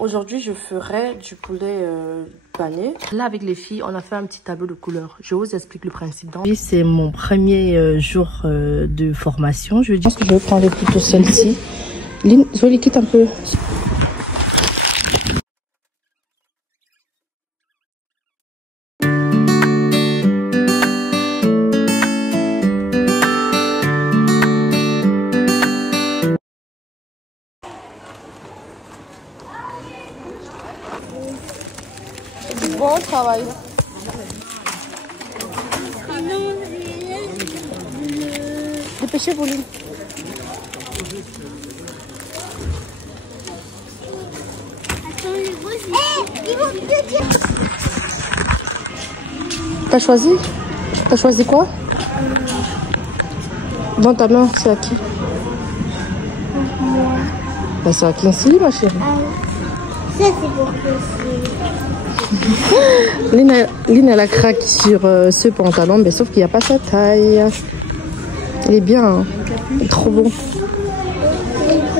Aujourd'hui, je ferai du poulet pané. Là, avec les filles, on a fait un petit tableau de couleurs. Je vous explique le principe. C'est mon premier jour de formation. Je pense que je vais prendre plutôt celle-ci. Lynn, Zoé, quitte un peu. Bon travail. Dépêchez-vous, Lynn. T'as choisi? T'as choisi quoi? Dans ta main, c'est à qui? Bah, c'est à Kinsley, ma chérie. Ça, c'est pour Lynn, elle a craqué sur ce pantalon, mais sauf qu'il n'y a pas sa taille. Il est bien, hein. Il est trop bon.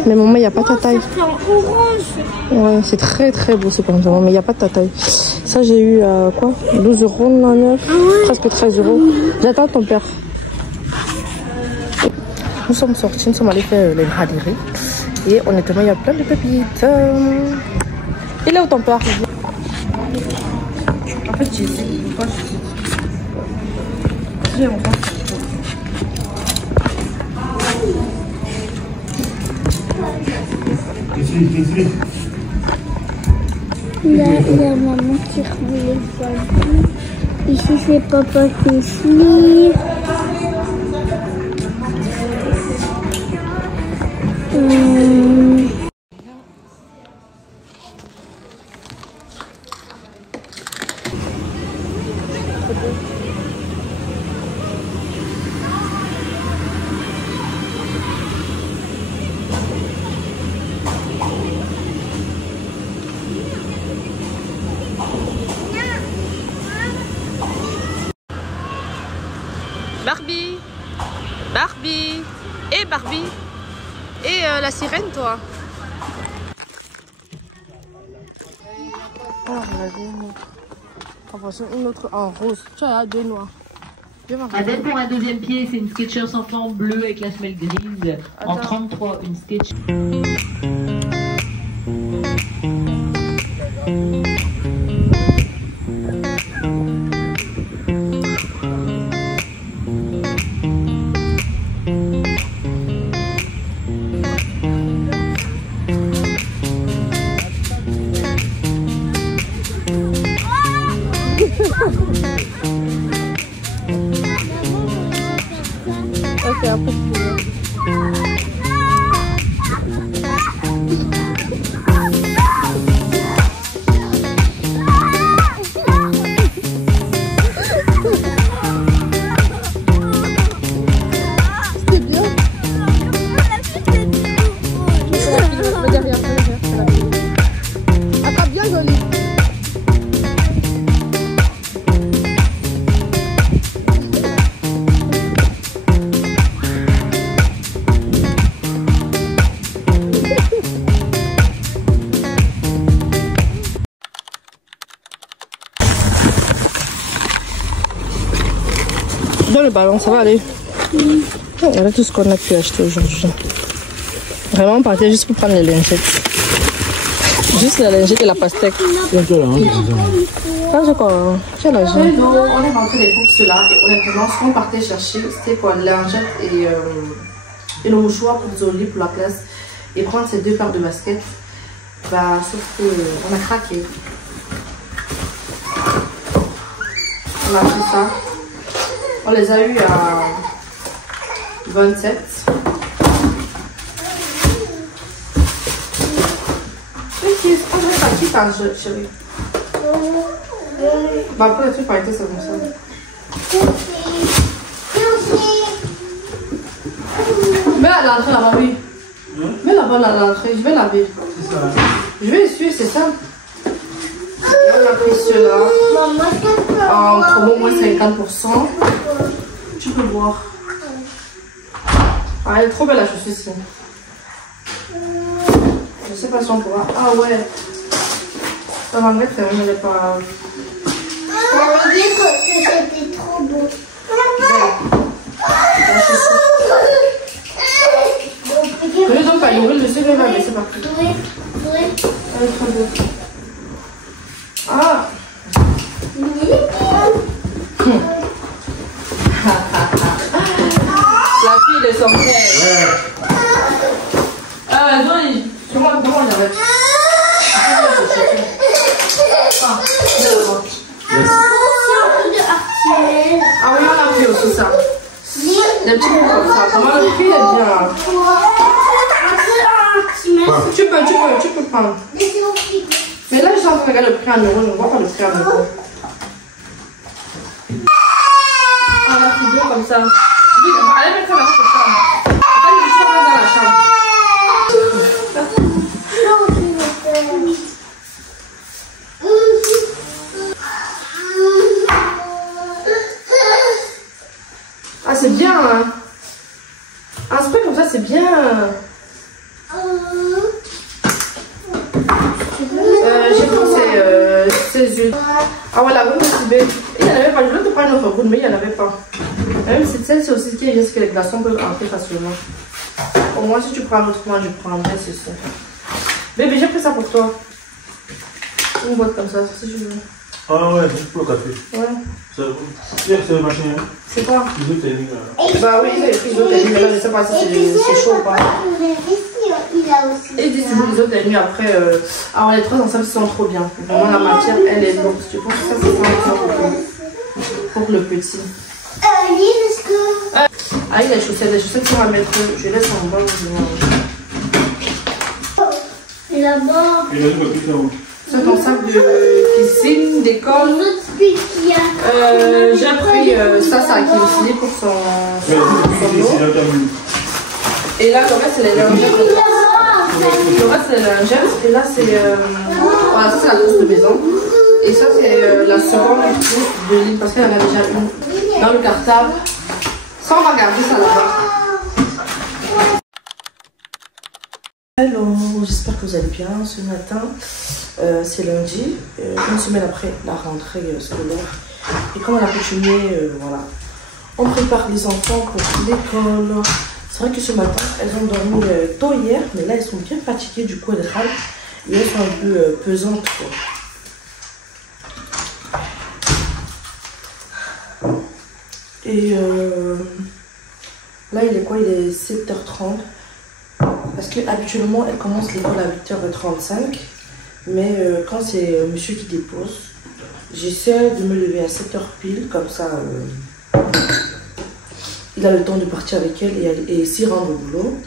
Mais maman, il n'y a pas ta taille. C'est en orange. Ouais, c'est très très beau ce pantalon, mais il n'y a pas de ta taille. Ça, j'ai eu quoi? 12 €, 9, presque 13 €. J'attends ton père. Nous sommes sortis, nous sommes allés faire les hadiri. Et honnêtement, il y a plein de pépites. Il est où ton père? En fait, j'ai essayé une fois, j'ai mon père. Il y a maman qui roule les voisins. Ici, c'est papa qui suit. Barbie et la sirène, toi. Oh, on avait une autre. Attention, une autre en rose. Tu as deux noirs. Adèle pour un deuxième pied, c'est une Skechers en flanc bleu avec la semelle grise. En 33, une Skechers. Ok, après c'était bien. Attrape bien, Jolie. Dans le ballon, ça va aller. Voilà tout ce qu'on a pu acheter aujourd'hui. Vraiment, on partait juste pour prendre les lingettes. Juste la lingette et la pastèque. Quand je crois, quel âge? On est rentré les courses là et honnêtement, ce qu'on partait chercher, c'était pour la lingette et le mouchoir pour Zoli pour la classe et prendre ces deux paires de baskets. Bah, sauf qu'on a craqué. On a acheté ça. On les a eu à 27. Est-ce qu'on va pas quitter un jeu, chérie? Bah, après, le truc par été, c'est comme ça. Mets à l'entrée là-bas, oui. Mets là-bas à l'entrée, je vais laver. C'est ça. Je vais essuyer, c'est ça. On a pris ceux-là. En promo, moins 50%. Tu peux voir. Ah, elle est trop belle la chaussure ici. Je sais pas si on pourra. Ah ouais. Maman, elle n'est pas... J'avais dit que c'était trop beau. Ne donne pas, il ouvre le dessus, mais c'est parti. Oui. Elle est trop beau. Ah! La fille de son père. Ah, vas-y, comment on avait? Ah oui, on a pris aussi ça. Les petits mots comme ça. Comment le prix est bien. Tu peux prendre. Mais là, je suis en train de regarder le prix en euros. Je ne vois pas le prix en euros. On a pris deux comme ça. Allez, mettre ça dans votre chambre. Allez, je suis dans la chambre. Ah, c'est bien, hein. Un spray comme ça, c'est bien. J'ai pris ces huiles. Ah, voilà, vous me il n'y en avait pas. Je voulais te prendre une autre goût, mais il n'y en avait pas. Même si celle-ci aussi qui est juste que les glaçons peuvent entrer facilement. Au moins, si tu prends l'autre, moi je prendrai ceci. Bébé, j'ai pris ça pour toi. Une boîte comme ça, si tu veux. Ah ouais, juste pour le café. Ouais. C'est le machin. C'est quoi? Isothermique. Bah oui, c'est isothermique, mais là je sais pas si c'est chaud ou pas. Et distribue l'isothermique après. Alors les trois ensemble sont trop bien. Vraiment la matière elle est lourde. Je pense que ça c'est ça pour le petit. Est-ce que... Ah il y a les chaussettes qu'on va mettre. Je laisse en bas. Et là-bas... Et là, tu vas plus là-haut. C'est ton sac de piscine, d'école. J'ai pris ça a été décidé pour son eau. Et là, le reste, c'est les lingettes. Le reste, c'est les lingettes. Et là, c'est voilà, ça, c'est la trousse de maison. Et ça, c'est la seconde trousse de lit parce qu'elle en a déjà une dans le cartable. Ça, on va garder ça là-bas. Hello, j'espère que vous allez bien ce matin. C'est lundi, une semaine après la rentrée scolaire. Et comme à l'accoutumée, voilà, on prépare les enfants pour l'école. C'est vrai que ce matin, elles ont dormi tôt hier, mais là elles sont bien fatiguées, du coup elles râlent et elles sont un peu pesantes, quoi. Et là il est quoi? Il est 7h30. Parce que habituellement elle commence l'école à 8h35. Mais quand c'est monsieur qui dépose, j'essaie de me lever à 7h pile, comme ça il a le temps de partir avec elle et s'y rendre au boulot.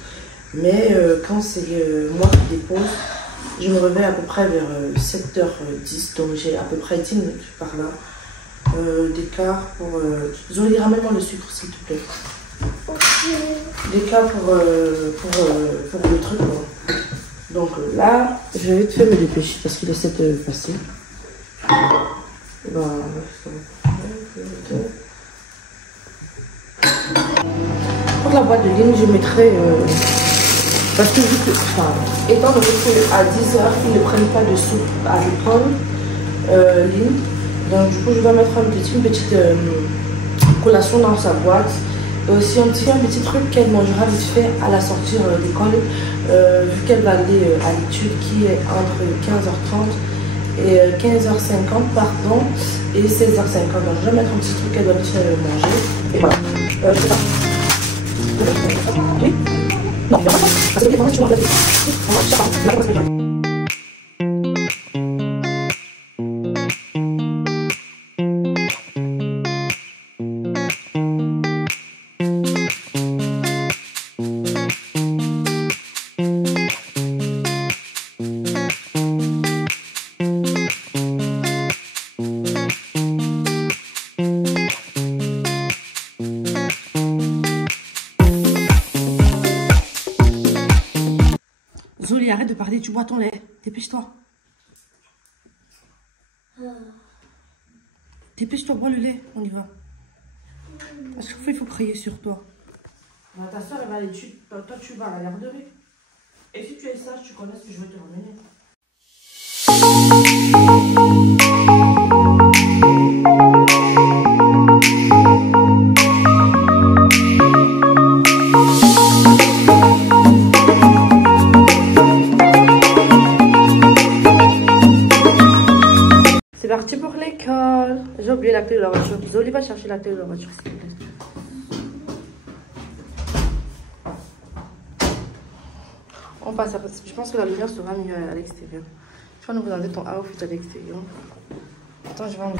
Mais quand c'est moi qui dépose, je me réveille à peu près vers 7h10, donc j'ai à peu près 10 minutes par là d'écart pour... Zoé, ramène-moi le sucre s'il te plaît. D'écart pour le truc, quoi. Donc là, je vais vite faire me dépêcher parce qu'il essaie de passer. Bah, pour la boîte de ligne, je mettrai... parce que, étant donné qu'à 10h, ils ne prennent pas de soupe à l'école, ligne. Donc du coup, je vais mettre une petite collation dans sa boîte. Et aussi un petit truc qu'elle mangera vite fait à la sortie d'école, vu qu'elle va aller à l'étude qui est entre 15h30 et 15h50, pardon, et 16h50. Donc je vais mettre un petit truc qu'elle doit vite manger. Et voilà. C'est ça. Non, parce que tu m'as Zoli, arrête de parler, tu bois ton lait. Dépêche-toi. Dépêche-toi, bois le lait, on y va. À chaque fois, il faut prier sur toi. Ta soeur, elle va à l'étude. Toi, tu vas à la garderie. Et si tu es sage, tu connais ce que je vais te ramener. j'ai oublié la clé de la voiture. Zoli va chercher la clé de la voiture. On passe après. Je pense que la lumière sera mieux à l'extérieur. Je vais nous demander ton outfit à l'extérieur. Attends, je vais en...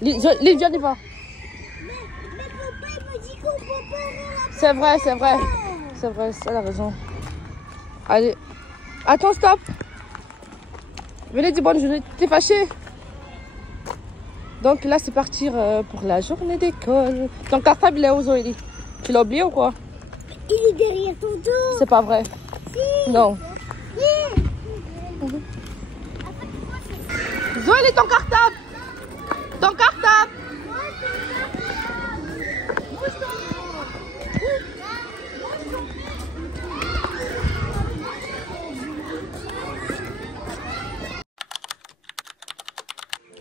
Liv, viens, y va. Mais papa, il me dit qu'on peut pas aller. C'est vrai, c'est vrai. C'est vrai, elle a raison. Allez. Attends, stop. Venez dire bonne journée. T'es fâché? Donc là, c'est partir pour la journée d'école. Ton cartable, il est où, Zoé? Tu l'as oublié ou quoi? Il est derrière ton dos. C'est pas vrai. Si. Non. Si. Zoé, ton cartable. Ton cartable.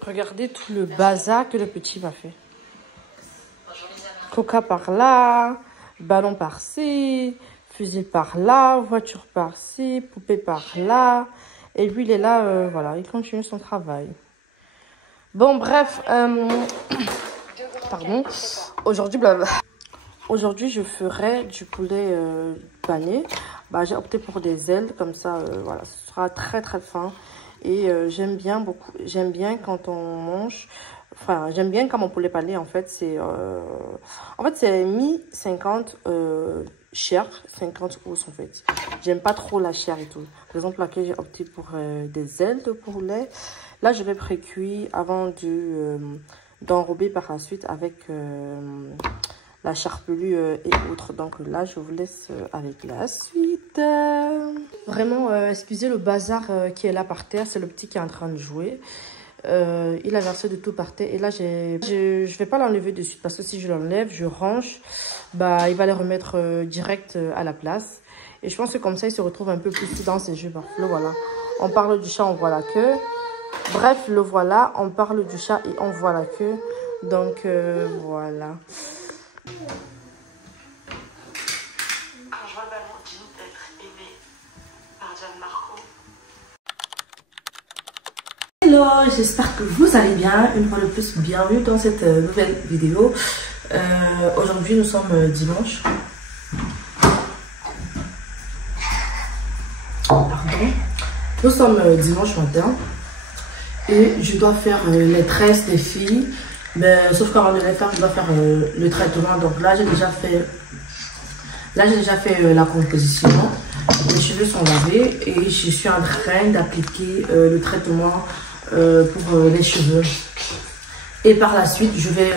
Regardez tout le bazar que le petit m'a fait. Coca par là, ballon par-ci, fusil par là, voiture par-ci, poupée par là. Et lui, il est là, voilà, il continue son travail. Bon, bref, pardon. Aujourd'hui, je ferai du poulet pané. Bah, j'ai opté pour des ailes, comme ça, voilà, ce sera très très fin. Et j'aime bien beaucoup, j'aime bien quand on mange, enfin, j'aime bien quand mon poulet pané, en fait, c'est mis 50 chair, 50 os, en fait. J'aime pas trop la chair et tout. Par exemple, laquelle j'ai opté pour des ailes de poulet. Là, je vais pré-cuire avant d'enrober par la suite avec la charpelue et autres. Donc là, je vous laisse avec la suite. Vraiment, excusez le bazar qui est là par terre. C'est le petit qui est en train de jouer. Il a versé de tout par terre. Et là, je vais pas l'enlever de suite parce que si je l'enlève, je range, bah, il va les remettre direct à la place. Et je pense que comme ça, il se retrouve un peu plus dans ses jeux. Bref, le voilà. On parle du chat, on voit la queue. Bref, le voilà. On parle du chat et on voit la queue. Donc, voilà. Quand je vois le ballon digne d'être aimé par Gianmarco. Hello, j'espère que vous allez bien. Une fois de plus, bienvenue dans cette nouvelle vidéo. Aujourd'hui, nous sommes dimanche. Pardon. Nous sommes dimanche matin. Et je dois faire les tresses des filles. Mais, sauf qu'avant de les faire, je dois faire le traitement. Donc là, j'ai déjà fait la composition. Les cheveux sont lavés et je suis en train d'appliquer le traitement pour les cheveux. Et par la suite, je vais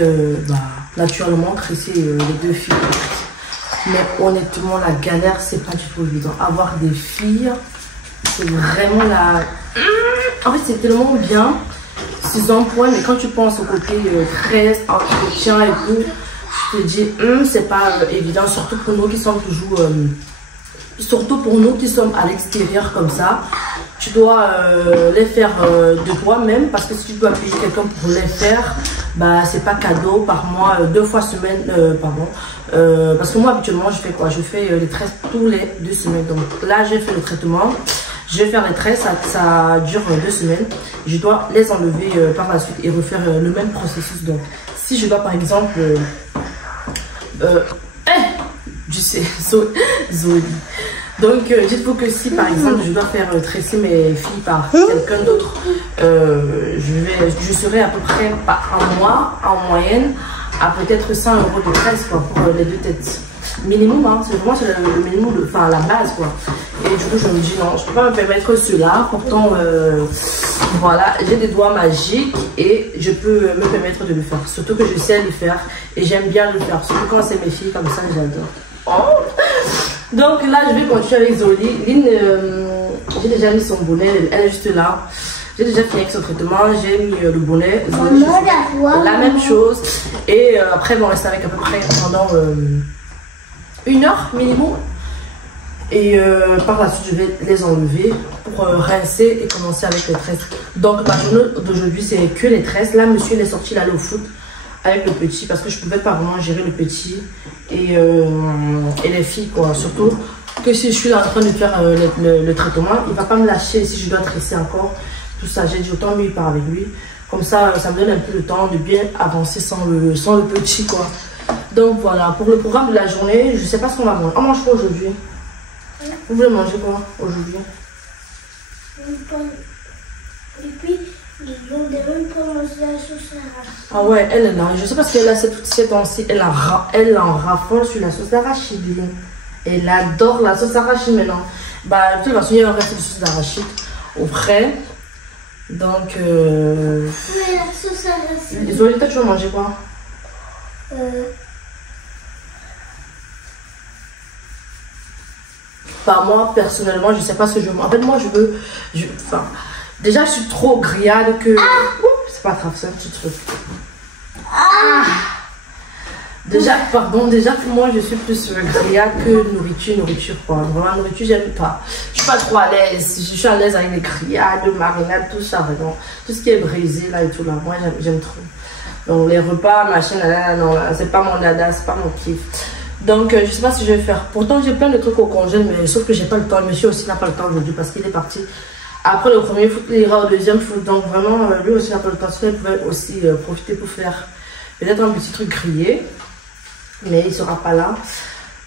naturellement tresser les deux filles. Mais honnêtement, la galère, c'est pas du tout évident. Avoir des filles, c'est vraiment la... En fait, c'est tellement bien. 6 ans point, mais quand tu penses au côté tresse, entretien et tout, je te dis, c'est pas évident, surtout pour nous qui sommes toujours, surtout pour nous qui sommes à l'extérieur comme ça. Tu dois les faire de toi-même, parce que si tu dois payer quelqu'un pour les faire, bah c'est pas cadeau par mois, 2 fois semaine, pardon. Parce que moi habituellement je fais quoi? Je fais les tresses tous les 2 semaines. Donc là j'ai fait le traitement. Je vais faire les tresses, ça dure 2 semaines. Je dois les enlever par la suite et refaire le même processus. Donc, si je dois par exemple... je sais, Zoé. Donc, dites-vous que si par exemple je dois faire tresser mes filles par quelqu'un d'autre, je serai à peu près un mois en moyenne à peut-être 100 € de tresse quoi, pour les 2 têtes. Minimum, hein, c'est vraiment le minimum, enfin la base quoi. Et du coup je me dis non, je peux pas me permettre cela. Pourtant voilà, j'ai des doigts magiques et je peux me permettre de le faire. Surtout que je sais le faire et j'aime bien le faire. Surtout quand c'est mes filles comme ça, j'adore. Oh. Donc là je vais continuer avec Zoli. Lynn, j'ai déjà mis son bonnet, elle est juste là. J'ai déjà fini avec son traitement, j'ai mis le bonnet, la même chose. Et après on reste avec à peu près pendant 1 heure minimum. Et par la suite je vais les enlever pour rincer et commencer avec les tresses. Donc ma journée d'aujourd'hui c'est que les tresses. Là monsieur il est sorti, il allait au foot avec le petit parce que je pouvais pas vraiment gérer le petit et les filles quoi. Surtout que si je suis là en train de faire le traitement, il va pas me lâcher si je dois tresser encore. Tout ça, j'ai dit autant mieux il part avec lui. Comme ça me donne un peu le temps de bien avancer sans le petit quoi. Donc voilà, pour le programme de la journée, je sais pas ce qu'on va manger. On mange quoi aujourd'hui? Vous voulez manger quoi aujourd'hui? Et puis, ils ont des même pour manger la sauce arachide. Ah ouais, elle est là. Je sais pas ce qu'elle a cette temps-ci. Elle en raffole sur la sauce d'arachide. Elle adore la sauce arachide maintenant. Bah, de toute façon, il y a un reste de sauce d'arachide au frais. Donc, Mais la sauce arachide. les olives, tu vas manger quoi? Bah, moi, personnellement, je sais pas ce que je veux. En fait, moi, enfin, déjà, je suis trop grillade que. C'est pas grave, c'est un petit truc. Déjà, pardon, déjà, moi, je suis plus grillade que nourriture, quoi. Vraiment, nourriture, j'aime pas. Je suis pas trop à l'aise. Je suis à l'aise avec les grillades, marinades, tout ça, vraiment. Tout ce qui est brisé, là, et tout, là, moi, j'aime trop. Donc, les repas, machin, là, non, là, c'est pas mon dada, c'est pas mon kiff. Donc, je sais pas ce que je vais faire. Pourtant, j'ai plein de trucs au congé, mais sauf que j'ai pas le temps. Le monsieur aussi n'a pas le temps aujourd'hui parce qu'il est parti. Après le premier foot, il ira au deuxième foot. Donc, vraiment, lui aussi n'a pas le temps. Sinon, il pouvait aussi profiter pour faire peut-être un petit truc grillé. Mais il sera pas là.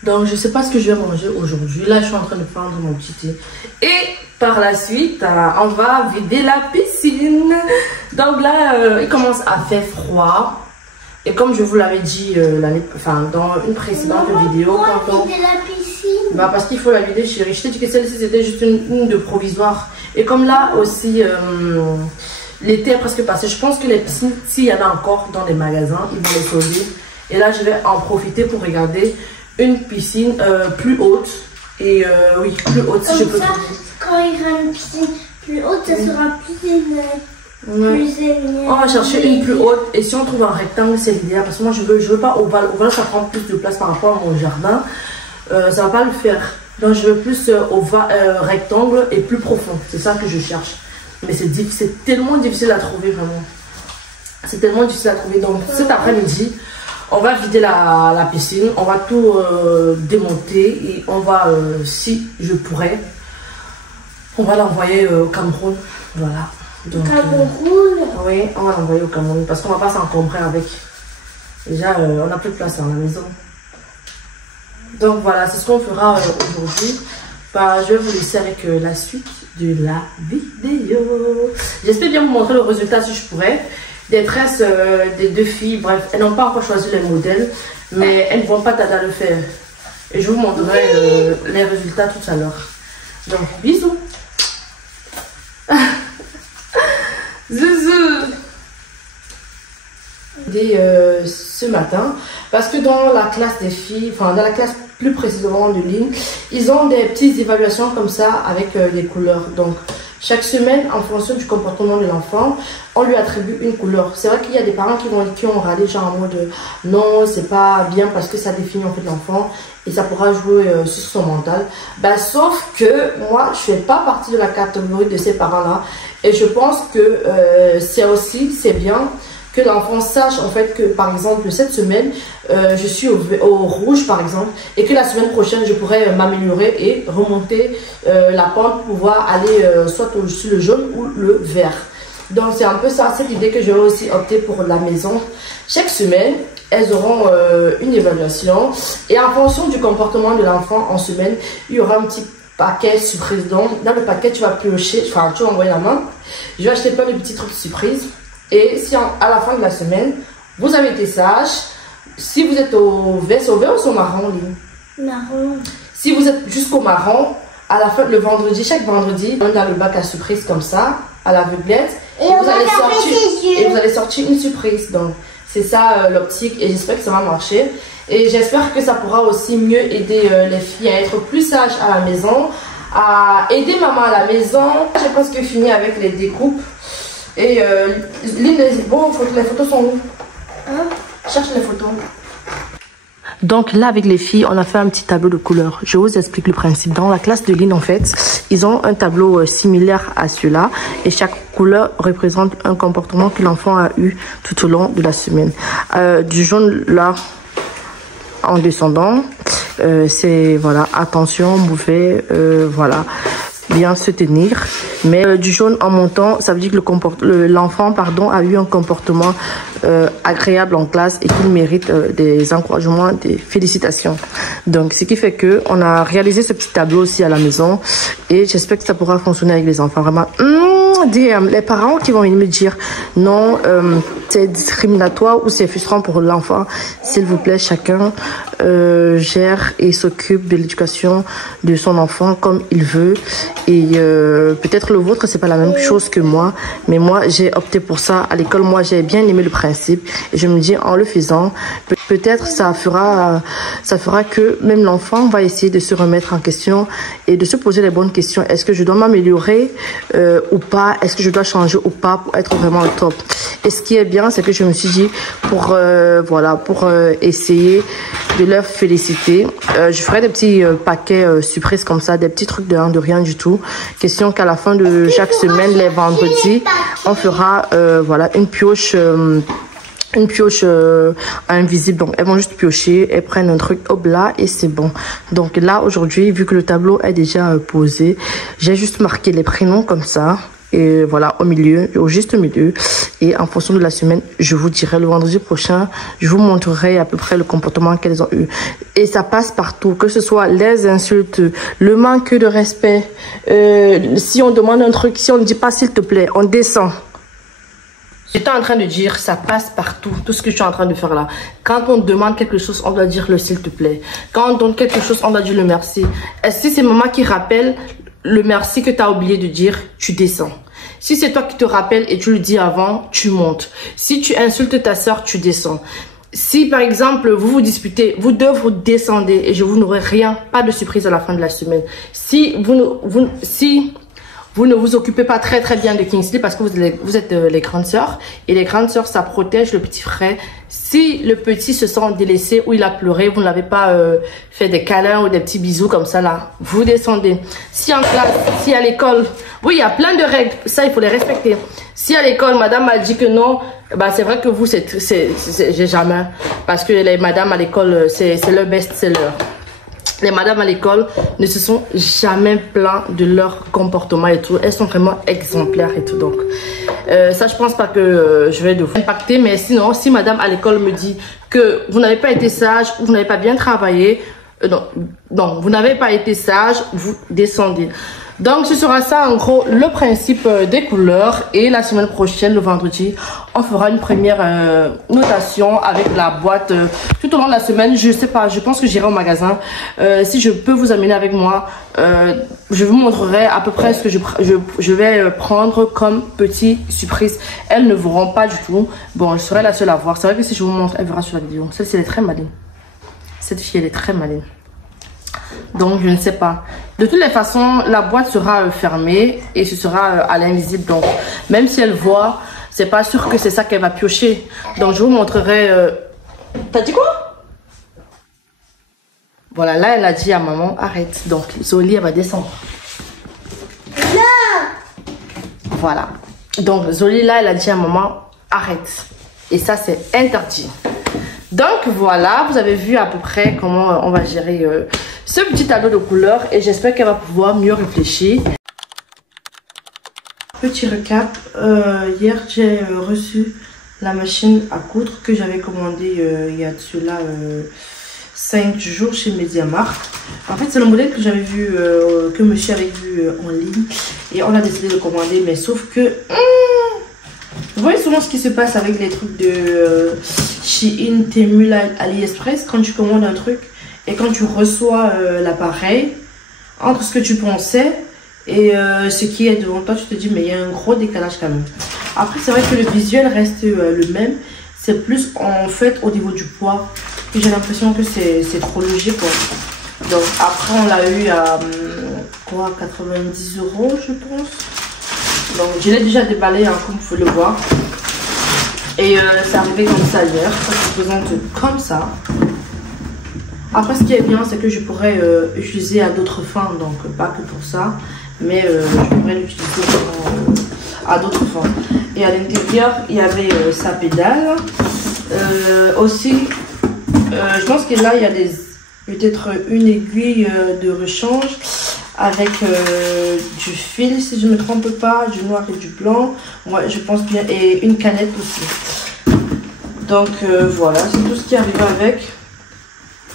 Donc, je sais pas ce que je vais manger aujourd'hui. Là, je suis en train de prendre mon petit thé. Et par la suite, on va vider la piscine. Donc là, il commence à faire froid. Et comme je vous l'avais dit dans une précédente vidéo, quand on... la piscine. Bah parce qu'il faut la vider, chérie. Je t'ai dit que celle-ci c'était juste une de provisoire. Et comme là aussi, l'été est presque passé, je pense que les piscines, s'il y en a encore dans les magasins, ils vont les solder. Et là, je vais en profiter pour regarder une piscine plus haute. Et oui, plus haute si je peux trouver. Quand il y aura une piscine plus haute, ça sera plus élevé. On va chercher une plus haute et si on trouve un rectangle c'est l'idéal parce que moi je veux pas ovale. Ovale ça prend plus de place par rapport à mon jardin, ça va pas le faire. Donc je veux plus rectangle et plus profond, c'est ça que je cherche. Mais c'est tellement difficile à trouver vraiment. C'est tellement difficile à trouver. Donc cet après-midi on va vider la piscine, on va tout démonter et on va, si je pourrais, on va l'envoyer au Cameroun. Voilà. Donc, Cameroun. Oui, on va l'envoyer au Cameroun parce qu'on va pas s'encombrer avec. Déjà, on n'a plus de place dans la maison. Donc voilà, c'est ce qu'on fera aujourd'hui. Bah, je vais vous laisser avec la suite de la vidéo. J'espère bien vous montrer le résultat si je pourrais. Des tresses des deux filles, bref, elles n'ont pas encore choisi les modèles, mais elles ne vont pas tarder à le faire. Et je vous montrerai les résultats tout à l'heure. Donc, bisous. Zouzou. Ce matin parce que dans la classe des filles, enfin dans la classe plus précisément de ligne, ils ont des petites évaluations comme ça avec des couleurs. Donc chaque semaine, en fonction du comportement de l'enfant, on lui attribue une couleur. C'est vrai qu'il y a des parents qui ont râlé genre en mode non, c'est pas bien parce que ça définit en fait l'enfant et ça pourra jouer sur son mental. Bah, sauf que moi, je fais pas partie de la catégorie de ces parents-là et je pense que c'est bien que l'enfant sache en fait que par exemple cette semaine je suis au rouge par exemple et que la semaine prochaine je pourrais m'améliorer et remonter la pente pour pouvoir aller soit sur le jaune ou le vert. Donc c'est un peu ça, cette idée que je vais aussi opter pour la maison. Chaque semaine elles auront une évaluation et en fonction du comportement de l'enfant en semaine il y aura un petit paquet surprise. Donc dans le paquet tu vas piocher, enfin tu vas envoyer la main, je vais acheter plein de petits trucs surprises. Et si à la fin de la semaine, vous avez été sage, si vous êtes au vert, c'est au vert ou c'est au marron, Marron. Si vous êtes jusqu'au marron, à la fin, le vendredi, chaque vendredi, on est dans le bac à surprise comme ça, à l'aveuglette. Et vous allez sortir une surprise. Donc, c'est ça l'optique et j'espère que ça va marcher. Et j'espère que ça pourra aussi mieux aider les filles à être plus sages à la maison, à aider maman à la maison. J'ai presque fini avec les découpes. Et bon, les photos sont où? Cherche les photos. Donc là avec les filles, on a fait un petit tableau de couleurs. Je vous explique le principe. Dans la classe de Lynn en fait, ils ont un tableau similaire à celui-là. Et chaque couleur représente un comportement que l'enfant a eu tout au long de la semaine. Du jaune là, en descendant. c'est voilà, attention, mauvais, voilà, bien se tenir. Mais du jaune en montant, ça veut dire que l'enfant a eu un comportement agréable en classe et qu'il mérite des encouragements, des félicitations. Donc ce qui fait que on a réalisé ce petit tableau aussi à la maison et j'espère que ça pourra fonctionner avec les enfants. Vraiment, les parents qui vont venir me dire non, c'est discriminatoire ou c'est frustrant pour l'enfant, s'il vous plaît, chacun gère et s'occupe de l'éducation de son enfant comme il veut. Et peut-être le vôtre, c'est pas la même chose que moi, mais moi, j'ai opté pour ça. À l'école, moi, j'ai bien aimé le principe. Et je me dis, en le faisant, peut-être ça fera que même l'enfant va essayer de se remettre en question et de se poser les bonnes questions. Est-ce que je dois m'améliorer ou pas? Est-ce que je dois changer ou pas pour être vraiment au top? Et ce qui est bien, c'est que je me suis dit, pour essayer de leur féliciter, je ferai des petits paquets surprises comme ça, des petits trucs de rien du tout. Question qu'à la fin de chaque semaine, les vendredis, on fera voilà, une pioche invisible. Donc elles vont juste piocher, elles prennent un truc hop là et c'est bon. Donc là aujourd'hui, vu que le tableau est déjà posé, j'ai juste marqué les prénoms comme ça. Et voilà, au milieu, au juste milieu. Et en fonction de la semaine, je vous dirai le vendredi prochain, je vous montrerai à peu près le comportement qu'elles ont eu. Et ça passe partout, que ce soit les insultes, le manque de respect. Si on demande un truc, si on ne dit pas s'il te plaît, on descend. J'étais en train de dire, ça passe partout, tout ce que je suis en train de faire là. Quand on demande quelque chose, on doit dire le s'il te plaît. Quand on donne quelque chose, on doit dire le merci. Et si c'est maman qui rappelle le merci que tu as oublié de dire, tu descends. Si c'est toi qui te rappelles et tu le dis avant, tu montes. Si tu insultes ta soeur, tu descends. Si par exemple vous vous disputez, vous deux vous descendez et je vous n'aurai rien, pas de surprise à la fin de la semaine. Si vous ne vous occupez pas très bien de Kingsley parce que vous êtes les grandes sœurs et les grandes sœurs ça protège le petit frère. Si le petit se sent délaissé ou il a pleuré, vous n'avez pas fait des câlins ou des petits bisous comme ça là, vous descendez. Si en classe, si à l'école, oui il y a plein de règles, ça il faut les respecter. Si à l'école madame a dit que non, bah c'est vrai que vous j'ai jamais, parce que les madames à l'école c'est leur best-seller. Les madames à l'école ne se sont jamais plaintes de leur comportement et tout. Elles sont vraiment exemplaires et tout. Donc, ça, je pense pas que je vais devoir impacter. Mais sinon, si madame à l'école me dit que vous n'avez pas été sage, ou vous n'avez pas bien travaillé, non, vous n'avez pas été sage, vous descendez. Donc, ce sera ça, en gros, le principe des couleurs. Et la semaine prochaine, le vendredi, on fera une première notation avec la boîte tout au long de la semaine. Je sais pas, je pense que j'irai au magasin. Si je peux vous amener avec moi, je vous montrerai à peu près ce que je vais prendre comme petit surprise. Elles ne verront pas du tout. Bon, je serai la seule à voir. C'est vrai que si je vous montre, elle verra sur la vidéo. Celle-ci, elle est très maligne. Cette fille, elle est très maligne. Donc, je ne sais pas. De toutes les façons, la boîte sera fermée et ce sera à l'invisible. Donc, même si elle voit, c'est pas sûr que c'est ça qu'elle va piocher. Donc, je vous montrerai... T'as dit quoi? Voilà, là, elle a dit à maman, arrête. Donc, Zoli, elle va descendre. Voilà. Donc, Zoli, là, elle a dit à maman, arrête. Et ça, c'est interdit. Donc voilà, vous avez vu à peu près comment on va gérer ce petit tableau de couleurs et j'espère qu'elle va pouvoir mieux réfléchir. Petit récap, hier j'ai reçu la machine à coudre que j'avais commandée il y a de cela 5 jours chez MediaMarkt. En fait c'est le modèle que j'avais vu, que monsieur avait vu en ligne et on a décidé de commander, mais sauf que... Vous voyez souvent ce qui se passe avec les trucs de Shein, Temu, AliExpress, quand tu commandes un truc et quand tu reçois l'appareil, entre ce que tu pensais et ce qui est devant toi, tu te dis mais il y a un gros décalage quand même. Après c'est vrai que le visuel reste le même, c'est plus en fait au niveau du poids que j'ai l'impression que c'est trop léger quoi. Donc après on l'a eu à quoi, 90 € je pense. Donc je l'ai déjà déballé hein, comme vous pouvez le voir. Et c'est arrivé comme ça hier. Ça se présente comme ça. Après ce qui est bien c'est que je pourrais utiliser à d'autres fins. Donc pas que pour ça. Mais je pourrais l'utiliser à d'autres fins. Et à l'intérieur il y avait sa pédale. Aussi je pense que là il y a des peut-être une aiguille de rechange avec du fil, si je ne me trompe pas, du noir et du blanc. Moi, je pense bien, et une canette aussi. Donc voilà, c'est tout ce qui arrive avec.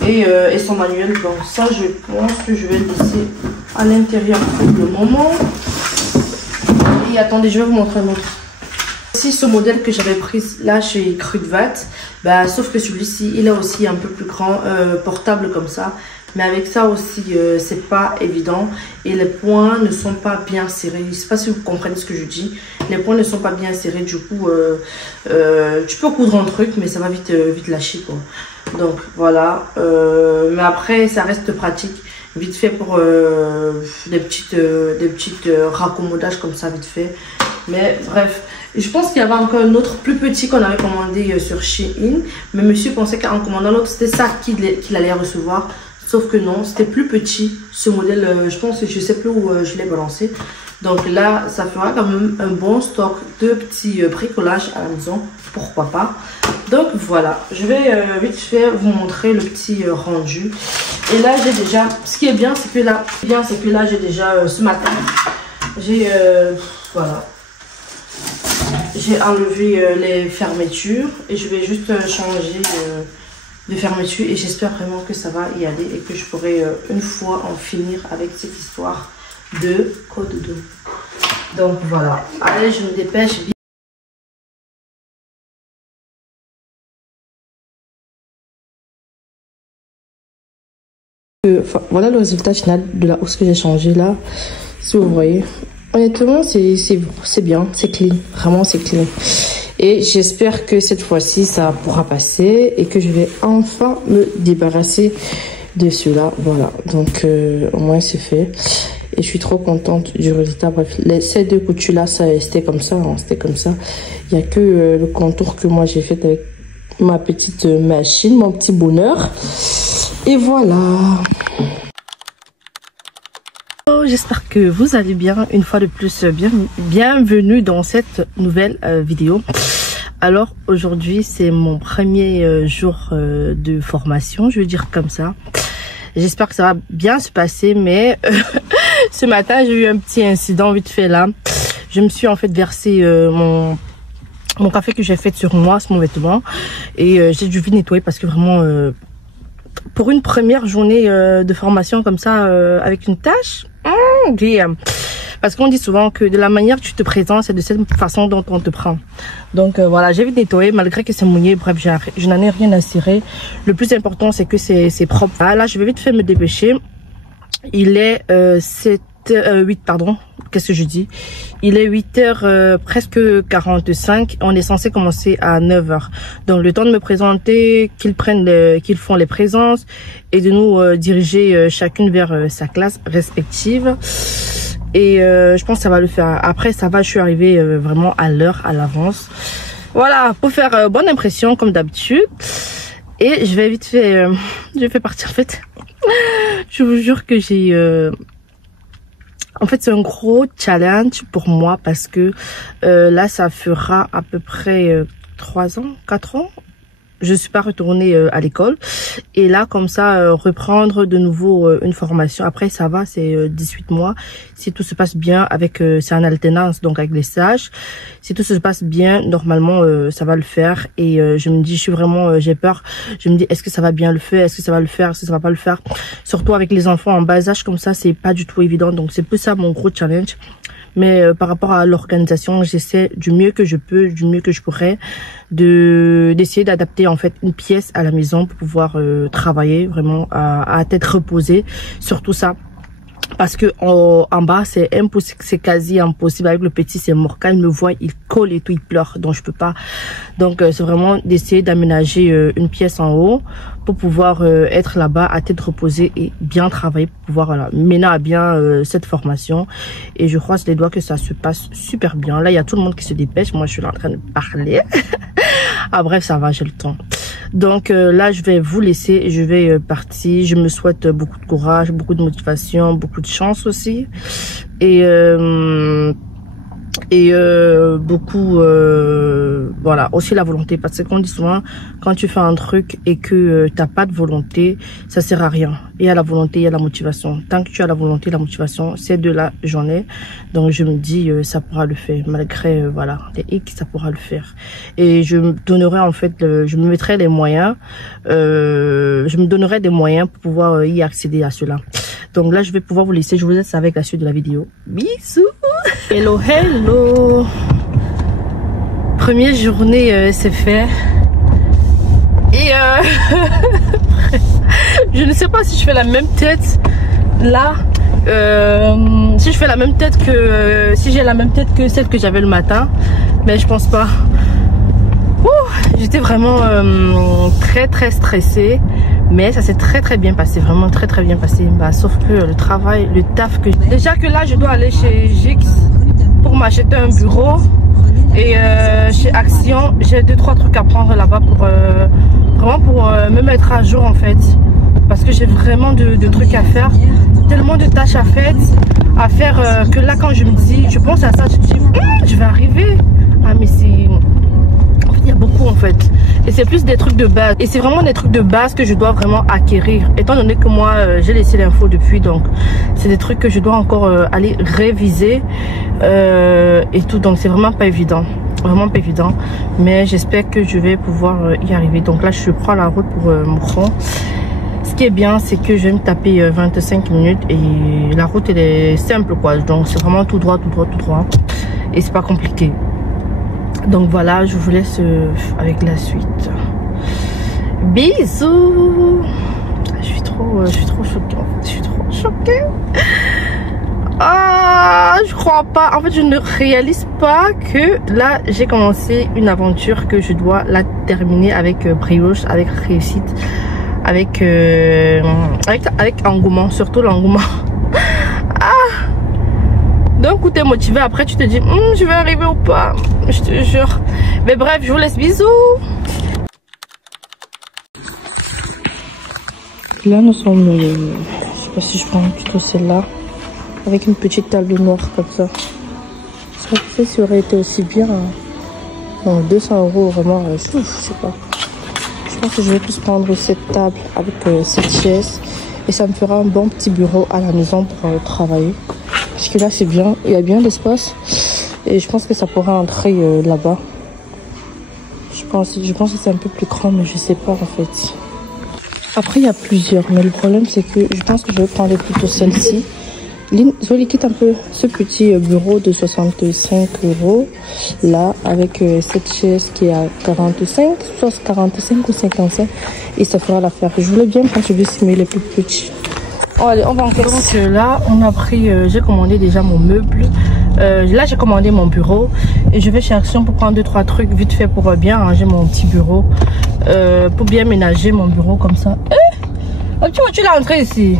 Et son manuel. Donc ça, je pense que je vais le laisser à l'intérieur pour le moment. Et attendez, je vais vous montrer un autre. Voici ce modèle que j'avais pris là chez Crudvat. Bah, sauf que celui-ci, il est aussi un peu plus grand, portable comme ça. Mais avec ça aussi, c'est pas évident. Et les points ne sont pas bien serrés. Je sais pas si vous comprenez ce que je dis. Les points ne sont pas bien serrés. Du coup, tu peux coudre un truc, mais ça va vite lâcher, quoi. Donc voilà. Mais après, ça reste pratique. Vite fait pour des petites raccommodages comme ça, vite fait. Mais bref. Je pense qu'il y avait encore un autre plus petit qu'on avait commandé sur Shein. Mais monsieur pensait qu'en commandant l'autre, c'était ça qu'il allait recevoir. Sauf que non, c'était plus petit. Ce modèle, je pense que je sais plus où je l'ai balancé. Donc là, ça fera quand même un bon stock de petits bricolages à la maison. Pourquoi pas. Donc voilà, je vais vite fait vous montrer le petit rendu. Et là, j'ai déjà... Ce qui est bien, c'est que là, j'ai déjà ce matin, j'ai... voilà. J'ai enlevé les fermetures et je vais juste changer de fermeture et j'espère vraiment que ça va y aller et que je pourrai une fois en finir avec cette histoire de code 2. Donc voilà, allez, je me dépêche. Enfin, voilà le résultat final de la housse que j'ai changé là, si vous voyez. Honnêtement, c'est bien, c'est clean, vraiment c'est clean. Et j'espère que cette fois-ci, ça pourra passer et que je vais enfin me débarrasser de cela. Voilà, donc au moins c'est fait. Et je suis trop contente du résultat. Bref, ces deux coutures-là, ça restait comme ça, hein, c'était comme ça. Il n'y a que le contour que moi j'ai fait avec ma petite machine, mon petit bonheur. Et voilà. J'espère que vous allez bien. Une fois de plus, bienvenue dans cette nouvelle vidéo. Alors aujourd'hui, c'est mon premier jour de formation, je veux dire comme ça. J'espère que ça va bien se passer, mais ce matin, j'ai eu un petit incident vite fait là. Je me suis en fait versé mon café que j'ai fait sur moi, sur mon vêtement. Et j'ai dû vite nettoyer parce que vraiment... pour une première journée de formation comme ça, avec une tâche, parce qu'on dit souvent que de la manière que tu te présentes, c'est de cette façon dont on te prend. Donc voilà, j'ai vite nettoyé malgré que c'est mouillé. Bref, je n'en ai rien à cirer. Le plus important, c'est que c'est propre. Ah, là, je vais vite fait me dépêcher. Il est 8, pardon. Qu'est-ce que je dis? Il est 8h presque 45. On est censé commencer à 9h. Donc le temps de me présenter, qu'ils font les présences et de nous diriger chacune vers sa classe respective. Et je pense que ça va le faire. Après ça va, je suis arrivée vraiment à l'heure, à l'avance. Voilà, pour faire bonne impression comme d'habitude. Et je vais vite fait, je vais partir en fait. Je vous jure que j'ai... En fait, c'est un gros challenge pour moi parce que là, ça fera à peu près 3 ans, 4 ans. Je suis pas retournée à l'école. Et là, comme ça, reprendre de nouveau une formation. Après, ça va, c'est 18 mois. Si tout se passe bien avec... c'est en alternance, donc avec les stages. Si tout se passe bien, normalement, ça va le faire. Et je me dis, je suis vraiment... j'ai peur. Je me dis, est-ce que ça va bien le faire? Est-ce que ça va le faire? Est-ce que ça va pas le faire? Surtout avec les enfants en bas âge comme ça, c'est pas du tout évident. Donc, c'est plus ça mon gros challenge. Mais par rapport à l'organisation, j'essaie du mieux que je peux, du mieux que je pourrais, d'essayer d'adapter en fait une pièce à la maison pour pouvoir travailler vraiment à tête reposée. Surtout ça. Parce que en bas, c'est impossible, c'est quasi impossible. Avec le petit, c'est mort. Quand il me voit, il colle et tout, il pleure. Donc, je peux pas. Donc, c'est vraiment d'essayer d'aménager une pièce en haut pour pouvoir être là-bas à tête reposée et bien travailler pour pouvoir mener à bien cette formation. Et je croise les doigts que ça se passe super bien. Là, il y a tout le monde qui se dépêche. Moi, je suis là en train de parler. Ah bref, ça va, j'ai le temps. Donc là, je vais vous laisser et je vais partir. Je me souhaite beaucoup de courage, beaucoup de motivation, beaucoup de chance aussi. Et Et beaucoup voilà, aussi la volonté, parce qu'on dit souvent quand tu fais un truc et que t'as pas de volonté, ça sert à rien. Il y a la volonté, il y a la motivation. Tant que tu as la volonté, la motivation, ces deux-là j'en ai. Donc je me dis ça pourra le faire, malgré voilà les hicks, ça pourra le faire. Et je me donnerai en fait, je me mettrai les moyens, je me donnerai des moyens pour pouvoir y accéder à cela. Donc là je vais pouvoir vous laisser, je vous laisse avec la suite de la vidéo. Bisous. Hello hello. Première journée c'est fait. Et je ne sais pas si je fais la même tête là, si je fais la même tête que si j'ai la même tête que celle que j'avais le matin, mais je pense pas. J'étais vraiment très stressée, mais ça s'est très bien passé, vraiment très bien passé. Bah, sauf que le travail, le taf que déjà que là je dois aller chez Gix pour m'acheter un bureau, et chez Action j'ai 2-3 trucs à prendre là-bas pour vraiment pour me mettre à jour en fait, parce que j'ai vraiment de trucs à faire, tellement de tâches à faire que là quand je me dis, je pense à ça, je dis je vais arriver. Ah mais c'est, il y a beaucoup en fait, et c'est plus des trucs de base, et c'est vraiment des trucs de base que je dois vraiment acquérir, étant donné que moi j'ai laissé l'info depuis, donc c'est des trucs que je dois encore aller réviser et tout, donc c'est vraiment pas évident, mais j'espère que je vais pouvoir y arriver. Donc là je prends la route pour Moucron. Ce qui est bien, c'est que je vais me taper 25 minutes et la route elle est simple quoi, donc c'est vraiment tout droit et c'est pas compliqué. Donc voilà, je vous laisse avec la suite. Bisous. Je suis trop choquée en fait. Je suis trop choquée. Ah, je crois pas. En fait, je ne réalise pas que là, j'ai commencé une aventure que je dois la terminer avec brioche, avec réussite, avec engouement, surtout l'engouement. Ah. D'un coup t'es motivé, après tu te dis je vais arriver ou pas, je te jure. Mais bref, je vous laisse, bisous. Là nous sommes, je sais pas si je prends plutôt celle-là, avec une petite table noire comme ça. Ça fait, ça aurait été aussi bien. Non, 200 € vraiment, je sais pas. Je pense que je vais plus prendre cette table avec cette chaise, et ça me fera un bon petit bureau à la maison pour travailler. Parce que là c'est bien, il y a bien d'espace et je pense que ça pourra entrer là-bas. Je pense que c'est un peu plus grand, mais je sais pas en fait. Après il y a plusieurs, mais le problème c'est que je pense que je vais prendre plutôt celle-ci. Je liquide un peu ce petit bureau de 65 € là, avec cette chaise qui est à 45, soit 45 ou 55, et ça fera l'affaire. Je voulais bien prendre celui-ci, mais il est plus petit. Oh, allez, on va encore. Donc là on a pris, j'ai commandé déjà mon meuble, là j'ai commandé mon bureau et je vais chez Action pour prendre 2-3 trucs vite fait pour bien ranger mon petit bureau, pour bien ménager mon bureau comme ça. Tu l'as entré ici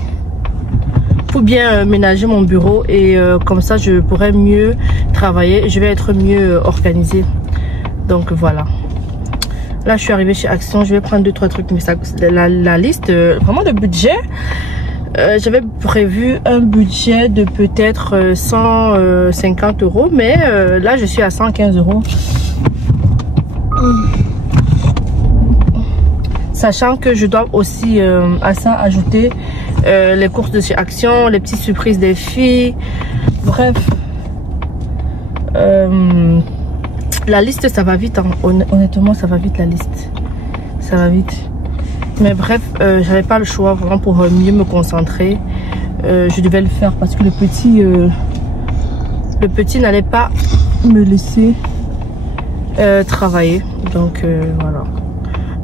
pour bien ménager mon bureau, et comme ça je pourrais mieux travailler, je vais être mieux organisée. Donc voilà, là je suis arrivée chez Action, je vais prendre 2-3 trucs, mais ça, la liste vraiment de budget. J'avais prévu un budget de peut-être 150 €, mais là je suis à 115 €. Sachant que je dois aussi à ça ajouter les courses de chez Action, les petites surprises des filles, bref. La liste ça va vite, hein. Honnêtement ça va vite, la liste ça va vite. Mais bref, j'avais pas le choix vraiment pour mieux me concentrer. Je devais le faire parce que le petit n'allait pas me laisser travailler. Donc voilà,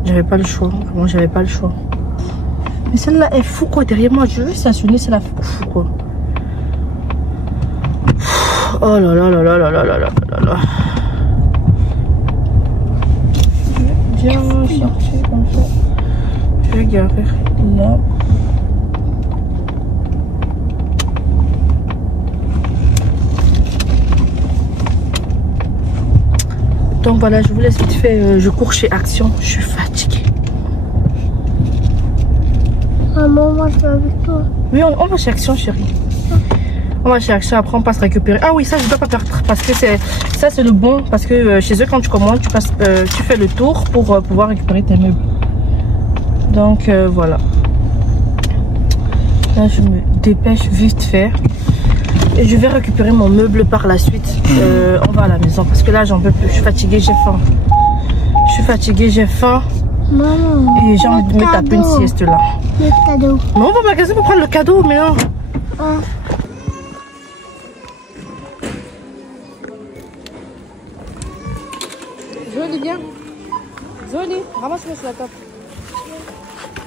j'avais pas le choix. Vraiment, j'avais pas le choix. Mais celle-là est fou quoi derrière moi. Je veux stationner, c'est la fou quoi. Oh là là là là là là là là là. Bien chercher comme ça. Je vais garer là. Donc voilà, je vous laisse vite fait. Je cours chez Action. Je suis fatiguée. Maman, moi je vais avec toi. Oui, on va chez Action, chérie. On va chercher, après on passe récupérer. Ah oui, ça je dois pas perdre parce que ça c'est le bon. Parce que chez eux quand tu commandes, tu fais le tour pour pouvoir récupérer tes meubles. Donc voilà. Là je me dépêche vite fait. Et je vais récupérer mon meuble par la suite. On va à la maison parce que là j'en peux plus. Je suis fatiguée, j'ai faim. Je suis fatiguée, j'ai faim. Maman. Et j'ai envie de me taper une sieste là. Le cadeau. Mais on va au magasin pour prendre le cadeau, mais non. Ah. Joli, bien. Joli, ramasse-le sur la table.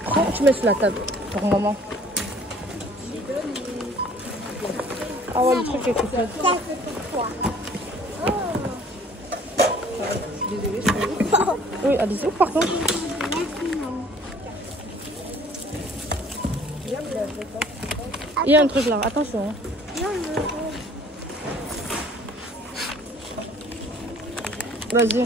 Prends, tu mets sur la table pour maman. Ah ouais, le truc est coupé. Ça c'est pour toi. Désolée, je peux. Oui, allez-y, par contre. Il y a un truc là, attention. Vas-y.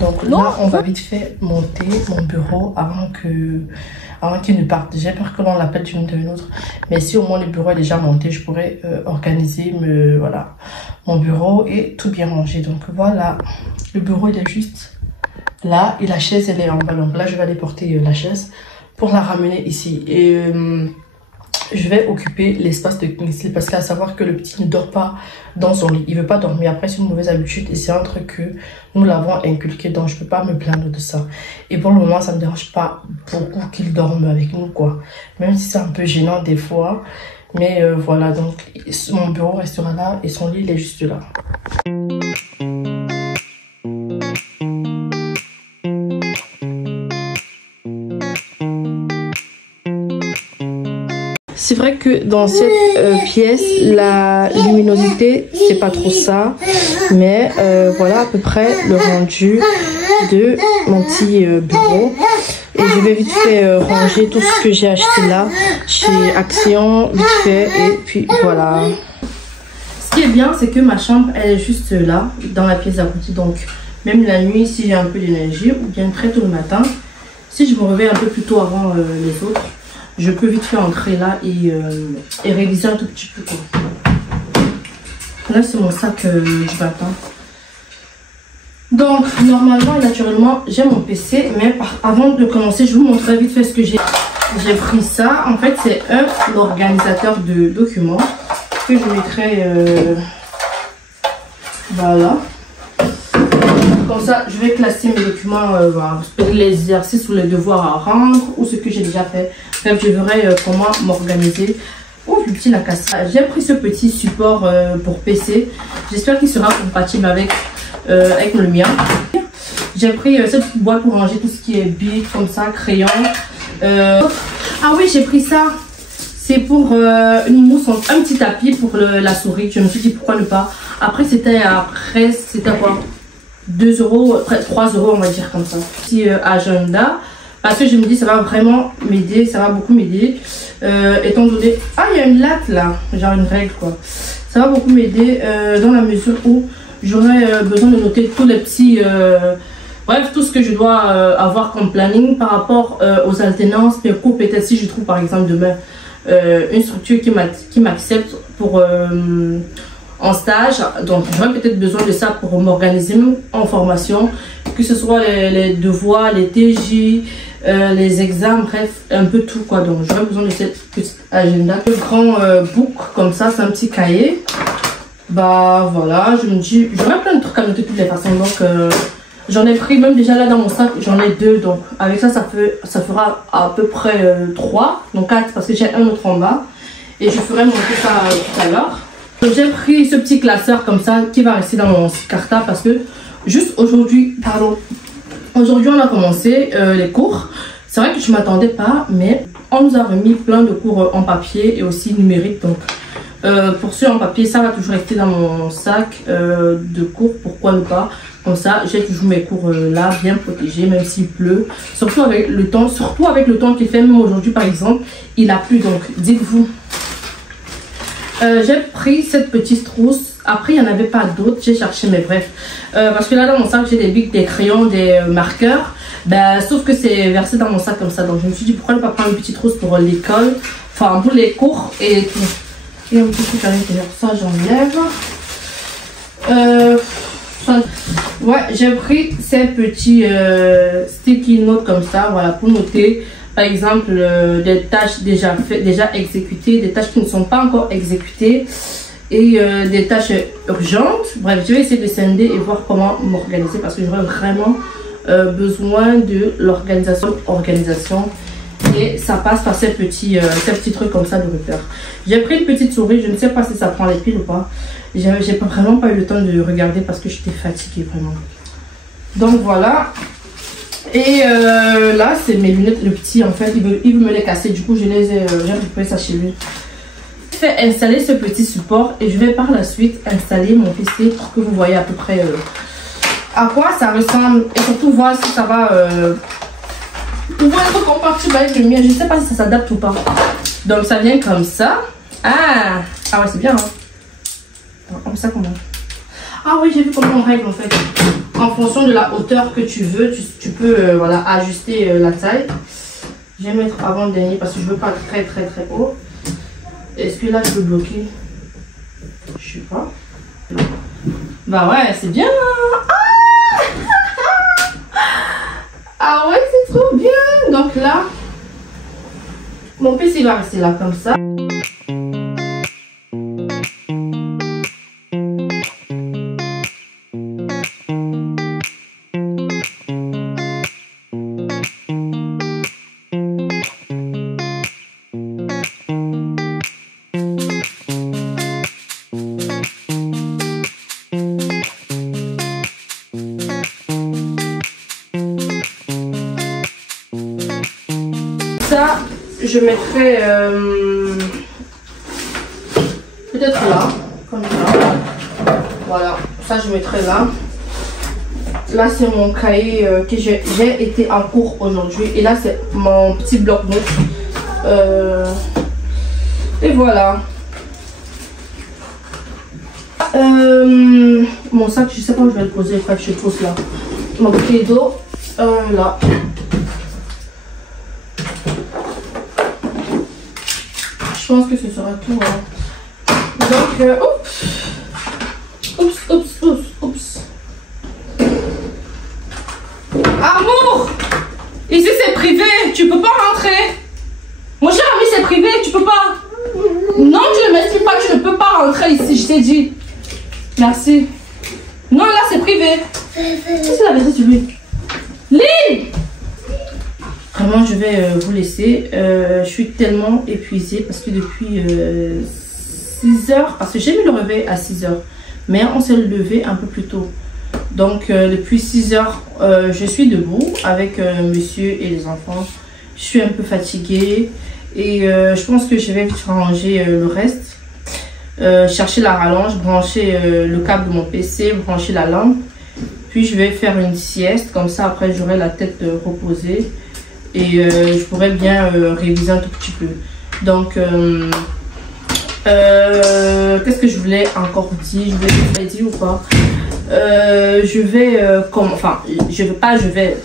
Donc là, on va vite fait monter mon bureau avant qu'il ne parte. J'ai peur que l'on l'appelle d'une de l'autre. Mais si au moins le bureau est déjà monté, je pourrais organiser voilà, mon bureau et tout bien ranger. Donc voilà, le bureau il est juste là et la chaise elle est en bas. Donc là, je vais aller porter la chaise pour la ramener ici. Et je vais occuper l'espace de Kingsley parce qu'à savoir que le petit ne dort pas dans son lit. Il veut pas dormir. Après, c'est une mauvaise habitude et c'est un truc que nous l'avons inculqué. Donc, je peux pas me plaindre de ça. Et pour le moment, ça me dérange pas beaucoup qu'il dorme avec nous, quoi. Même si c'est un peu gênant des fois. Mais voilà, donc mon bureau restera là et son lit, il est juste là. C'est vrai que dans cette pièce, la luminosité, c'est pas trop ça. Mais voilà à peu près le rendu de mon petit bureau. Et je vais vite fait ranger tout ce que j'ai acheté là chez Action, vite fait. Et puis voilà. Ce qui est bien, c'est que ma chambre, elle est juste là, dans la pièce d'à côté. Donc même la nuit, si j'ai un peu d'énergie, ou bien très tôt le matin, si je me réveille un peu plus tôt avant les autres, je peux vite faire entrer là et réviser un tout petit peu, quoi. Là, c'est mon sac du matin. Donc, normalement et naturellement, j'ai mon PC. Mais avant de commencer, je vous montrerai vite fait ce que j'ai. J'ai pris ça. En fait, c'est un organisateur de documents que je mettrai voilà. Comme ça, je vais classer mes documents, voilà, les exercices ou les devoirs à rendre ou ce que j'ai déjà fait. Bref, je verrai comment m'organiser. Oh, le petit l'a cassé. J'ai pris ce petit support pour PC. J'espère qu'il sera compatible avec le mien. J'ai pris cette petite boîte pour ranger tout ce qui est bic, comme ça, crayon. Ah oui, j'ai pris ça. C'est pour une mousse, un petit tapis pour la souris. Je me suis dit pourquoi ne pas. Après, c'était quoi, 2 €, 3 €, on va dire comme ça. Petit agenda. Parce que je me dis ça va vraiment m'aider, ça va beaucoup m'aider. Étant donné... Ah, il y a une latte là, genre une règle quoi. Ça va beaucoup m'aider dans la mesure où j'aurai besoin de noter tous les petits... bref, tout ce que je dois avoir comme planning par rapport aux alternances, mes cours, peut-être si je trouve par exemple demain une structure qui m'accepte pour... en stage, donc j'aurais peut-être besoin de ça pour m'organiser en formation, que ce soit les devoirs, les TJ, les examens, bref, un peu tout quoi. Donc j'aurais besoin de cette petite agenda. Le grand book comme ça, c'est un petit cahier. Bah voilà, je me dis, j'aurais plein de trucs à noter de toutes les façons. Donc j'en ai pris même déjà là dans mon sac, j'en ai 2. Donc avec ça, ça fera à peu près 3, donc 4 parce que j'ai un autre en bas. Et je ferai monter ça tout à l'heure. J'ai pris ce petit classeur comme ça qui va rester dans mon cartable parce que juste aujourd'hui, aujourd'hui on a commencé les cours. C'est vrai que je ne m'attendais pas, mais on nous a remis plein de cours en papier et aussi numérique. Donc pour ceux en papier, ça va toujours rester dans mon sac de cours, pourquoi ne pas. Comme ça, j'ai toujours mes cours là, bien protégés, même s'il pleut. Surtout avec le temps qu'il fait, même aujourd'hui par exemple, il a plu. Donc dites-vous... J'ai pris cette petite trousse. Après, il n'y en avait pas d'autres. J'ai cherché, mais bref. Parce que là, dans mon sac, j'ai des bics, des crayons, des marqueurs. Ben, sauf que c'est versé dans mon sac comme ça. Donc, je me suis dit, pourquoi ne pas prendre une petite trousse pour l'école? Enfin, pour les cours et tout. Il y a un petit truc à l'intérieur. Ça, j'enlève. Ouais, j'ai pris ces petits sticky notes comme ça. Voilà, pour noter. Par exemple, des tâches déjà exécutées, des tâches qui ne sont pas encore exécutées et des tâches urgentes. Bref, je vais essayer de scinder et voir comment m'organiser parce que j'aurai vraiment besoin de l'organisation et ça passe par ces petits trucs comme ça de repère. J'ai pris une petite souris, je ne sais pas si ça prend les piles ou pas. J'ai vraiment pas eu le temps de regarder parce que j'étais fatiguée vraiment. Donc voilà. Et là, c'est mes lunettes. Le petit, en fait, il veut me les casser. Du coup, j'ai récupéré ça chez lui. Je vais installer ce petit support et je vais par la suite installer mon PC pour que vous voyez à peu près à quoi ça ressemble. Et surtout voir si ça va pouvoir être compatible avec le mien. Je ne sais pas si ça s'adapte ou pas. Donc, ça vient comme ça. Ah ouais, c'est bien. Hein? Comme ça, comment? Ah oui, j'ai vu comment on règle en fait. En fonction de la hauteur que tu veux, tu peux voilà, ajuster la taille. Je vais mettre avant-dernier parce que je veux pas très haut. Est-ce que là je peux bloquer? Je sais pas. Bah ouais, c'est bien. Ah ouais, c'est trop bien. Donc là, mon PC va rester là comme ça. Ça, je mettrai peut-être là, comme ça. Voilà, ça je mettrai là. Là, c'est mon cahier que j'ai été en cours aujourd'hui. Et là, c'est mon petit bloc-notes. Et voilà. Mon sac, je sais pas où je vais le poser. Enfin, je pose là. Mon bouteille d'eau, là. Je pense que ce sera tout. Hein. Donc, oups. Amour! Ici c'est privé, tu peux pas rentrer. Mon cher ami, c'est privé, tu peux pas. Non, tu ne m'expliques pas, tu ne peux pas rentrer ici, je t'ai dit. Merci. Non, là c'est privé. Qu'est-ce qu'il avait dit sur lui? Lynn! Vraiment, je vais vous laisser. Je suis tellement épuisée parce que depuis 6 heures, parce que j'ai mis le réveil à 6 heures, mais on s'est levé un peu plus tôt. Donc, depuis 6 heures, je suis debout avec monsieur et les enfants. Je suis un peu fatiguée et je pense que je vais ranger le reste. Chercher la rallonge, brancher le câble de mon PC, brancher la lampe. Puis, je vais faire une sieste. Comme ça, après, j'aurai la tête reposée. Et je pourrais bien réviser un tout petit peu. Donc, qu'est-ce que je voulais encore dire? Je voulais dire ou pas?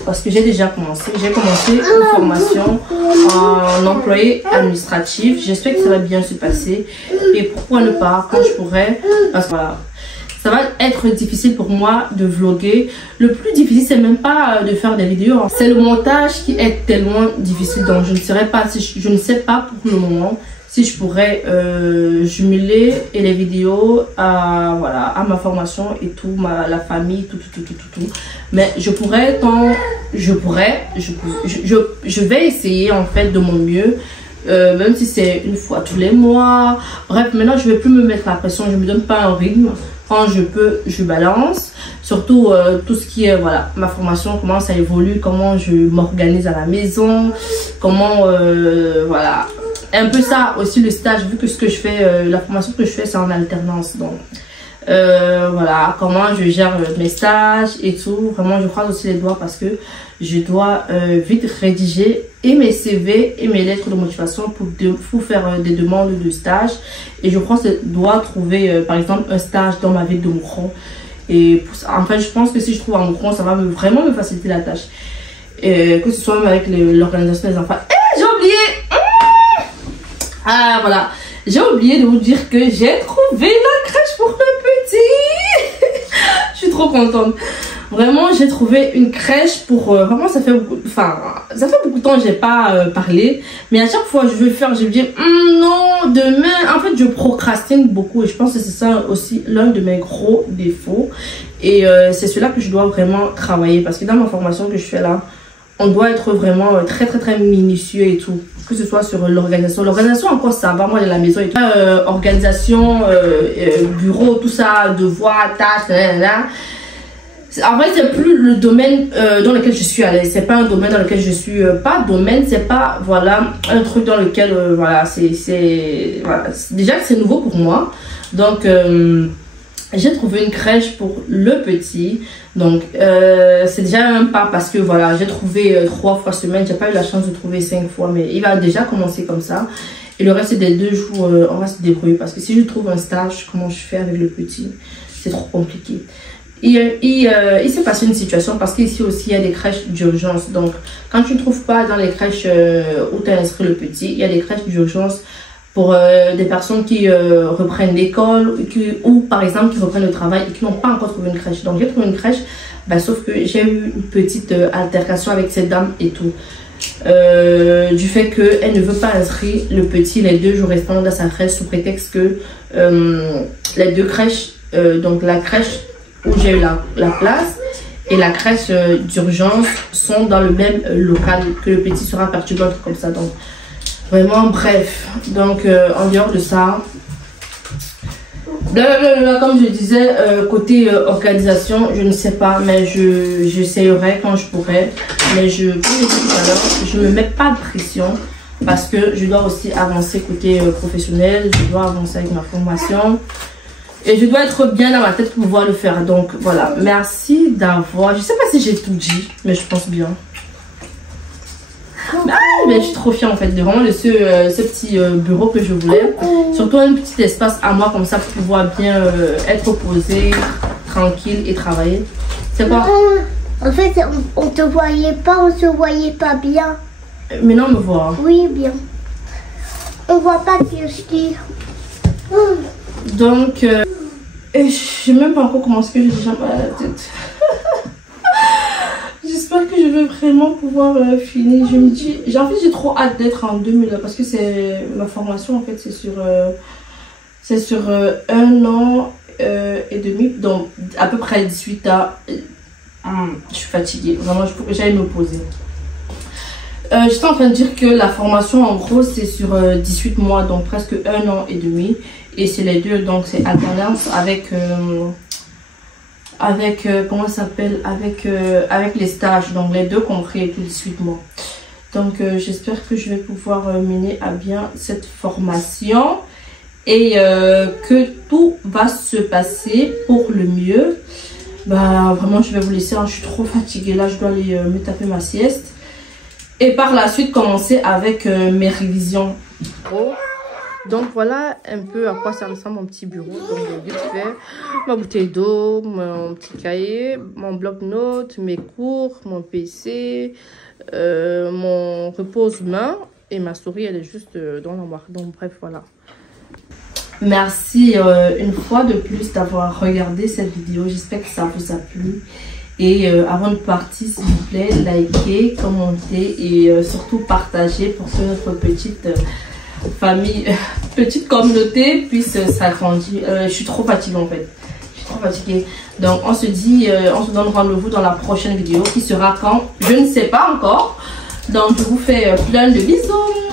Parce que j'ai déjà commencé. J'ai commencé une formation en employé administratif. J'espère que ça va bien se passer. Et pourquoi ne pas quand je pourrais? Parce que voilà. Ça va être difficile pour moi de vlogger. Le plus difficile, c'est même pas de faire des vidéos. C'est le montage qui est tellement difficile. Donc, je ne sais pas pour le moment si je pourrais jumeler et les vidéos à ma formation et tout, la famille, tout. Mais je vais essayer en fait de mon mieux. Même si c'est une fois tous les mois. Bref, maintenant je vais plus me mettre la pression. Je me donne pas un rythme. Quand je peux, je balance. Surtout tout ce qui est ma formation, comment ça évolue, comment je m'organise à la maison, comment un peu ça aussi le stage, vu que ce que je fais, la formation que je fais c'est en alternance. Donc voilà, comment je gère mes stages et tout. Vraiment, je croise aussi les doigts parce que je dois vite rédiger et mes CV et mes lettres de motivation pour faire des demandes de stage. Et je crois que je dois trouver, par exemple, un stage dans ma ville de Moucron. Et en fait, je pense que si je trouve un Moucron, ça va vraiment me faciliter la tâche. Et que ce soit même avec l'organisation des enfants. J'ai oublié. Ah, voilà. J'ai oublié de vous dire que j'ai trouvé la crèche pour le petit. Je suis trop contente. Vraiment, j'ai trouvé une crèche pour... vraiment, ça fait beaucoup de temps que j'ai pas parlé. Mais à chaque fois, je veux faire, je me dis, non, demain... En fait, je procrastine beaucoup. Et je pense que c'est ça aussi l'un de mes gros défauts. Et c'est cela que je dois vraiment travailler. Parce que dans ma formation que je fais là, on doit être vraiment très minutieux et tout. Que ce soit sur l'organisation. L'organisation, encore ça va, moi, de la maison et tout. Organisation, bureau, tout ça, devoirs, tâches, là. En fait, c'est plus le domaine dans lequel je suis à l'aise. C'est pas un domaine dans lequel je suis... pas domaine, c'est pas, voilà, un truc dans lequel, voilà, voilà. Déjà que c'est nouveau pour moi. Donc, j'ai trouvé une crèche pour le petit. Donc, c'est déjà un pas parce que, voilà, j'ai trouvé 3 fois semaine. J'ai pas eu la chance de trouver 5 fois, mais il va déjà commencer comme ça. Et le reste des 2 jours, on va se débrouiller. Parce que si je trouve un stage, comment je fais avec le petit, c'est trop compliqué. Il s'est passé une situation parce qu'ici aussi il y a des crèches d'urgence. Donc quand tu ne trouves pas dans les crèches où tu as inscrit le petit, il y a des crèches d'urgence pour des personnes qui reprennent l'école ou par exemple qui reprennent le travail et qui n'ont pas encore trouvé une crèche. Donc j'ai trouvé une crèche, sauf que j'ai eu une petite altercation avec cette dame et tout. Du fait qu'elle ne veut pas inscrire le petit les 2 jours restants dans sa crèche sous prétexte que les 2 crèches, donc la crèche où j'ai eu la place et la crèche d'urgence sont dans le même local, que le petit sera perturbé, comme ça. Donc vraiment bref, donc en dehors de ça, blablabla, comme je disais, côté organisation, je ne sais pas, mais j'essayerai quand je pourrai. Mais comme je disais tout à l'heure, je ne me mets pas de pression parce que je dois aussi avancer côté professionnel, je dois avancer avec ma formation. Et je dois être bien dans ma tête pour pouvoir le faire. Donc voilà, merci d'avoir... Je sais pas si j'ai tout dit, mais je pense bien. Mais je suis trop fière en fait de vraiment de ce petit bureau que je voulais. Surtout un petit espace à moi comme ça pour pouvoir bien être posé, tranquille et travailler. C'est quoi? En fait, on te voyait pas, on se voyait pas bien. Mais non, on me voit. Oui, bien. On voit pas que je dis. Donc, je sais même pas encore comment est-ce que j'ai déjà mal à la tête. J'espère que je vais vraiment pouvoir finir. Je me dis, en fait, j'ai trop hâte d'être en 2000 parce que c'est ma formation en fait, c'est sur 1 an et demi, donc à peu près 18 ans. Je suis fatiguée, vraiment, il faut que j'aille me poser. J'étais en train de dire que la formation en gros c'est sur 18 mois, donc presque 1 an et demi. Et c'est les 2, donc c'est alternance avec comment ça s'appelle, avec les stages, donc les 2 compris tous 18 mois. Donc j'espère que je vais pouvoir mener à bien cette formation et que tout va se passer pour le mieux. Vraiment je vais vous laisser, je suis trop fatiguée là, je dois aller me taper ma sieste et par la suite commencer avec mes révisions. Donc voilà un peu à quoi ça ressemble mon petit bureau. Donc vite fait, ma bouteille d'eau, mon petit cahier, mon bloc-notes, mes cours, mon PC, mon repose-main et ma souris elle est juste dans l'armoire. Donc bref voilà. Merci une fois de plus d'avoir regardé cette vidéo. J'espère que ça vous a plu. Et avant de partir, s'il vous plaît, likez, commentez et surtout partagez pour que notre petite famille, petite communauté puisse s'agrandir. Je suis trop fatiguée en fait. Je suis trop fatiguée. Donc on se dit, on se donne rendez-vous dans la prochaine vidéo qui sera quand? Je ne sais pas encore. Donc je vous fais plein de bisous.